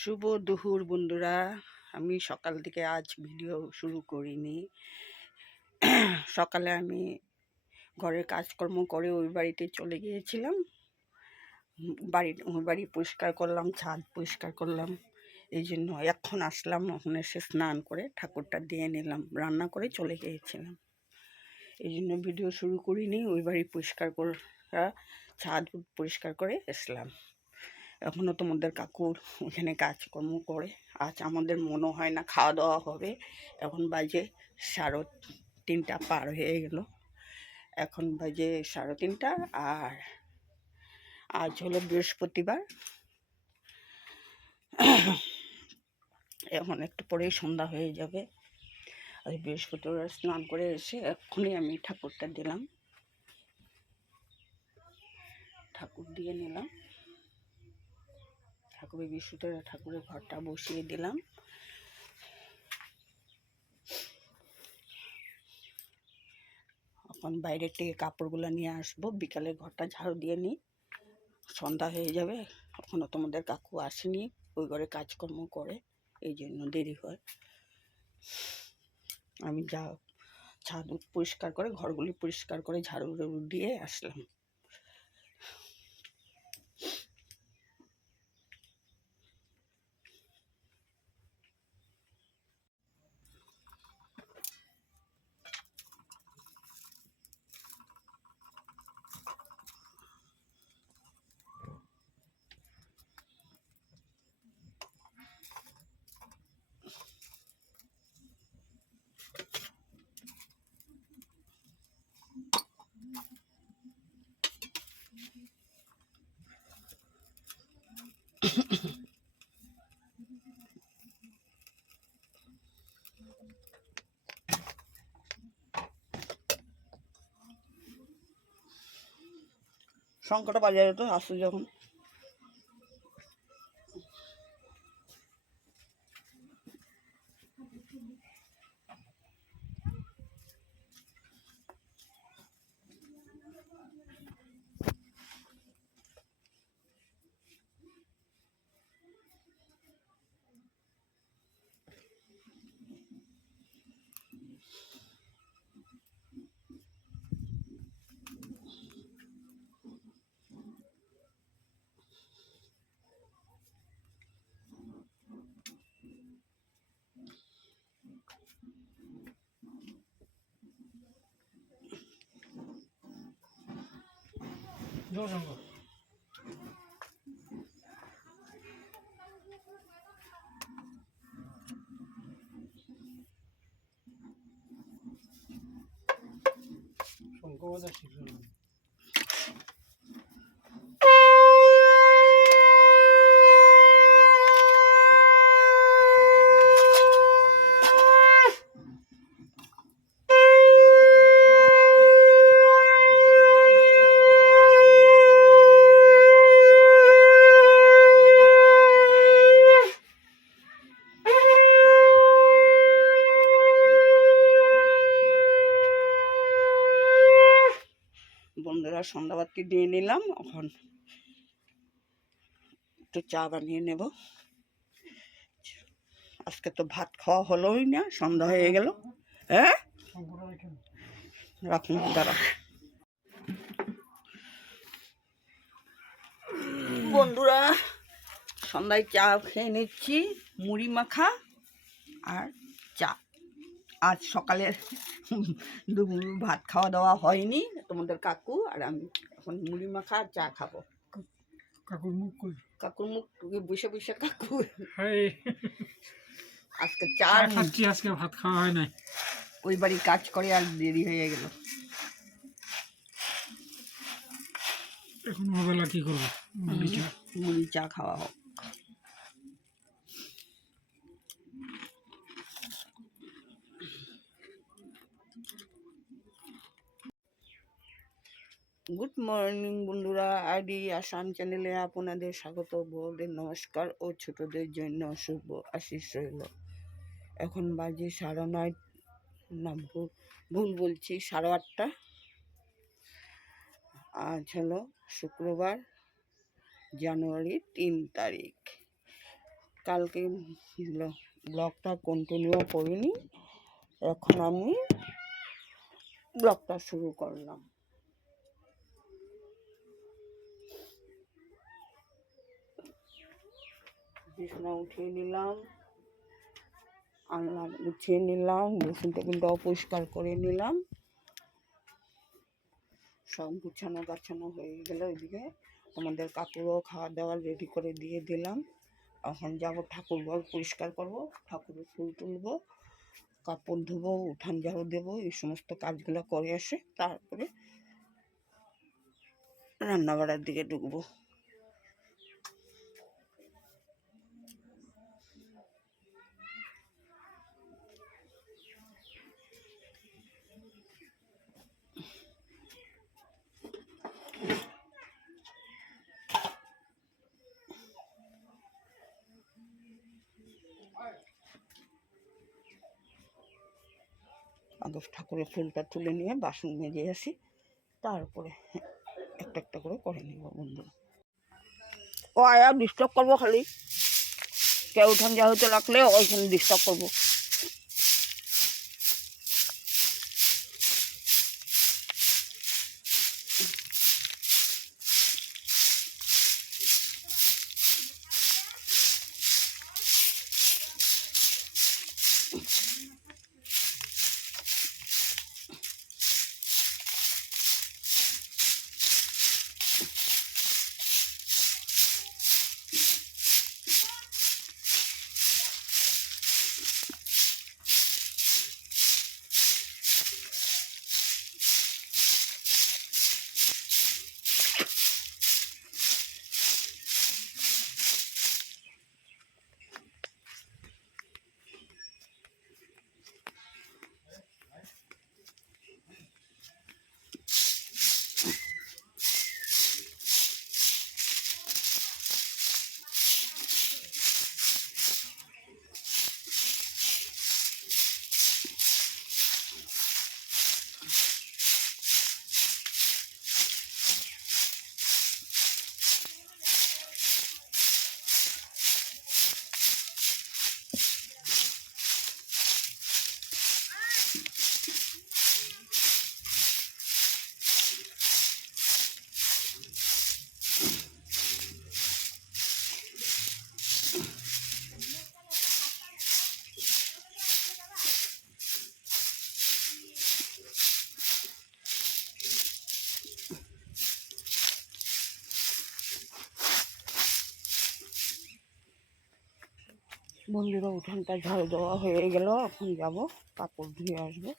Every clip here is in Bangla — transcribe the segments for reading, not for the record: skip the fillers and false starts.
শুভ দুপুর বন্ধুরা। আমি সকাল থেকে আজ ভিডিও শুরু করিনি। সকালে আমি ঘরের কাজকর্ম করে ওই বাড়িতে চলে গিয়েছিলাম। ওই বাড়ি পরিষ্কার করলাম, ছাদ পরিষ্কার করলাম। এই জন্য এখন আসলাম, এখন এসে স্নান করে ঠাকুরটা দিয়ে নিলাম, রান্না করে চলে গিয়েছিলাম। এই জন্য ভিডিও শুরু করিনি। ওই বাড়ি পরিষ্কার করা, ছাদ পরিষ্কার করে আসলাম। এখনও তোমাদের কাকুর ওখানে কাজকর্ম করে। আজ আমাদের মনে হয় না খাওয়া দাওয়া হবে। এখন বাজে 3:30 পার হয়ে গেল। এখন বাজে 3:30। আর আজ হলো বৃহস্পতিবার। এখন একটু পরেই সন্ধ্যা হয়ে যাবে। আর বৃহস্পতিবার স্নান করে এসে এক্ষুনি আমি ঠাকুরটা দিলাম, ঠাকুর দিয়ে নিলাম। ঠাকুরের ঘরটা বসিয়ে দিলাম। এখন বাইরের থেকে কাপড়গুলো নিয়ে আসবো, বিকালে ঘরটা ঝাড়ু দিয়ে নিই, সন্ধ্যা হয়ে যাবে। এখনও তোমাদের কাকু আসেনি, ওই ঘরে কাজকর্ম করে, এই জন্য দেরি হয়। আমি ছাদ পরিষ্কার করে, ঘরগুলি পরিষ্কার করে ঝাড়ু দিয়ে আসলাম। শঙ্করটা বাজারে তো আসছে যখন। বন্ধুরা, সন্ধ্যাবাতি দিয়ে নিলাম। এখন একটু চা বানিয়ে নেব। আজকে তো ভাত খাওয়া হলোই না, সন্ধ্যা হয়ে গেল। হ্যাঁ, রাখুন দাঁড়া। বন্ধুরা, সন্ধ্যায় চা খেয়ে নিচ্ছি, মুড়ি মাখা আর চা। আজ সকালে দুপুর ভাত খাওয়া দাওয়া হয়নি, তোমাদের কাকু আর আমি এখন মুড়ি মাখা আর চা খাবো। কাকুর মুখ বসে বসে কাকু আজকে চা খাচ্ছি, আজকে ভাত খাওয়া হয় নাই। ওই বাড়ি কাজ করে আর দেরি হয়ে গেল। এখন বেলা কি করবো, মুড়ি চা খাওয়া হোক। গুড মর্নিং বন্ধুরা, আইডি আসান চ্যানেলে আপনাদের স্বাগত। বড়দের নমস্কার ও ছোটদের জন্য শুভ আশিস রইল। এখন বাজে 9:30, না ভুল বলছি, 8:30। আজ হলো শুক্রবার, জানুয়ারি 3 তারিখ। কালকে ব্লগটা কন্টিনিউ করিনি, এখন আমি ব্লগটা শুরু করলাম। বিছনা উঠিয়ে নিলাম, আলনা গুছিয়ে নিলাম, বেসিন টেবিলটাও পরিষ্কার করে নিলাম। সব গুছানো গাছানো হয়ে গেল। এদিকে আমাদের কাকুরও খাওয়া দাওয়া রেডি করে দিয়ে দিলাম। এখন যাবো ঠাকুর ঘর পরিষ্কার করবো, ঠাকুরের ফুল তুলবো, কাপড় ধোবো, উঠান ঝাড়ু দেবো, এই সমস্ত কাজগুলো করে আসে তারপরে রান্নাবাড়ার দিকে ঢুকবো। আগে ঠাকুরের ফুলটা তুলে নিয়ে বাসন মেজে আসি, তারপরে একটা একটা করে নিব বন্ধুরা। ও আয়া ডিস্টার্ব করবো, খালি কেউ উঠান ঝাড়ুতে রাখলে ওইখানে ডিস্টার্ব করবো। বন্ধুরা উঠানটা ঝাড়ু দেওয়া হয়ে গেল, এখন যাব কাপড় ধুয়ে আসবো।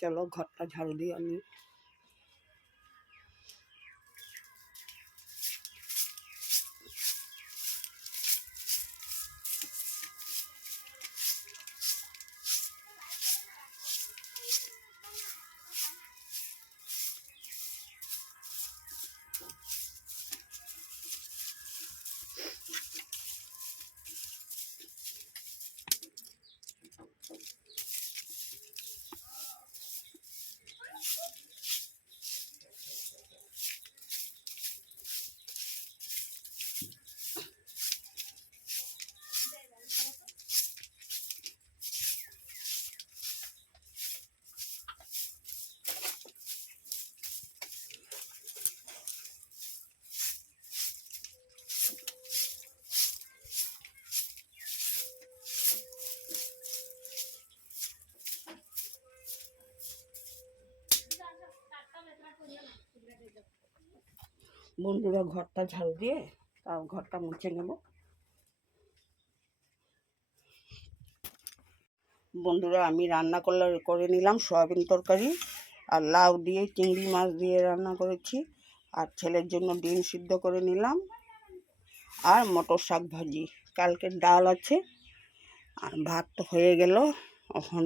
চলো ঘরটা ঝাড়ু দিয়ে আমি বন্ধুরা ঘরটা ঝাড়ু দিয়ে তাও ঘরটা মুছে নেব। বন্ধুরা আমি রান্না করে নিলাম সয়াবিন তরকারি, আর লাউ দিয়ে চিংড়ি মাছ দিয়ে রান্না করেছি, আর ছেলের জন্য ডিম সিদ্ধ করে নিলাম, আর মটর শাক ভাজি। কালকের ডাল আছে, আর ভাত তো হয়ে গেল। এখন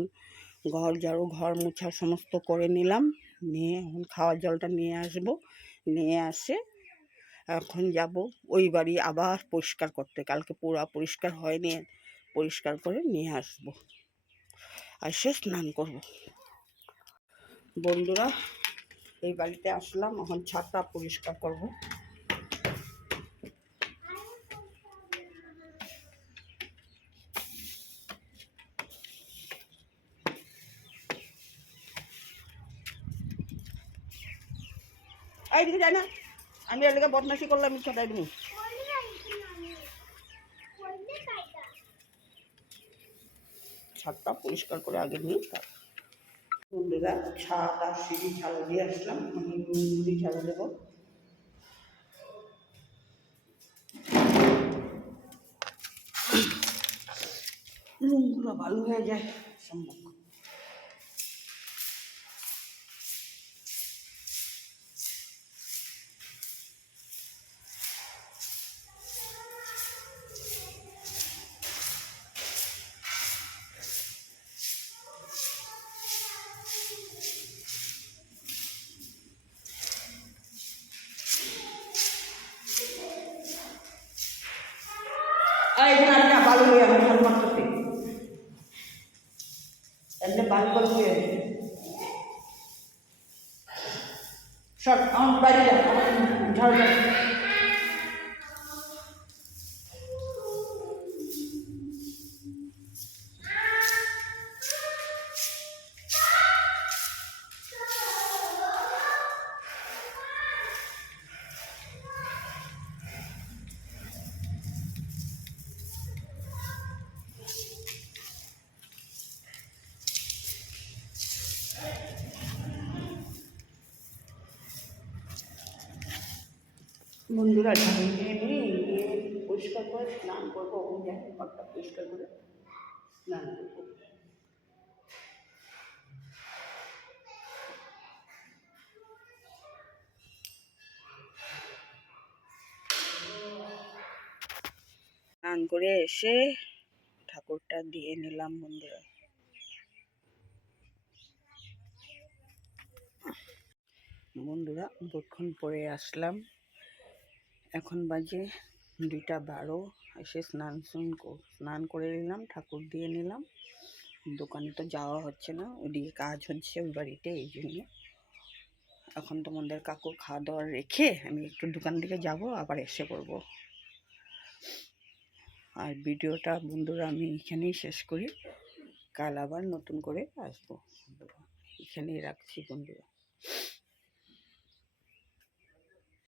ঘর ঝাড়ু ঘর মোছা সমস্ত করে নিলাম, নিয়ে এখন খাওয়ার জলটা নিয়ে আসব। নিয়ে আসে এখন যাব ওই বাড়ি আবার পরিষ্কার করতে, কালকে পুরা পরিষ্কার হয়নি, পরিষ্কার করে নিয়ে আসব, আর সে স্নান করব। বন্ধুরা এই বাড়িতে আসলাম, এখন ছাদটা পরিষ্কার করব। এইদিকে যাই না, আমি এর লেগে বদমাশি করলাম, ছটাই দিন। ছাদটা পরিষ্কার করে আগে নিই। বন্ধুরা, ছাদ আর সিঁড়ি ঝাড়ু দিয়ে আসলাম, আমি মুড়ি ঝাড়ু দেবো। রুমগুলো ভালো হয়ে যায় সম্ভব। এখানে একটা বালু হয়ে আমি সব করতেছি, একটা বালু বালু হয়ে সব আমার বাড়ি যা, আমার ঝাড়ু যা। বন্ধুরা, ঝাড়ু দিয়ে নিয়ে পরিষ্কার করে স্নান করবো, ওই জায়গায় ঘরটা পরিষ্কার করে স্নান করবো। স্নান করে এসে ঠাকুরটা দিয়ে নিলাম বন্ধুরা। বন্ধুরা, বহুক্ষণ পরে আসলাম, এখন বাজে 2টা 12। এসে স্নান করে নিলাম, ঠাকুর দিয়ে নিলাম। দোকানে তো যাওয়া হচ্ছে না, ওদিকে কাজ হচ্ছে ওই বাড়িতে, এই জন্য এখন তোমাদের কাকুর খাওয়া দাওয়া রেখে আমি একটু দোকান দিকে যাব, আবার এসে করবো। আর ভিডিওটা বন্ধুরা আমি এখানেই শেষ করি, কাল আবার নতুন করে আসবো। এখানেই রাখছি বন্ধুরা।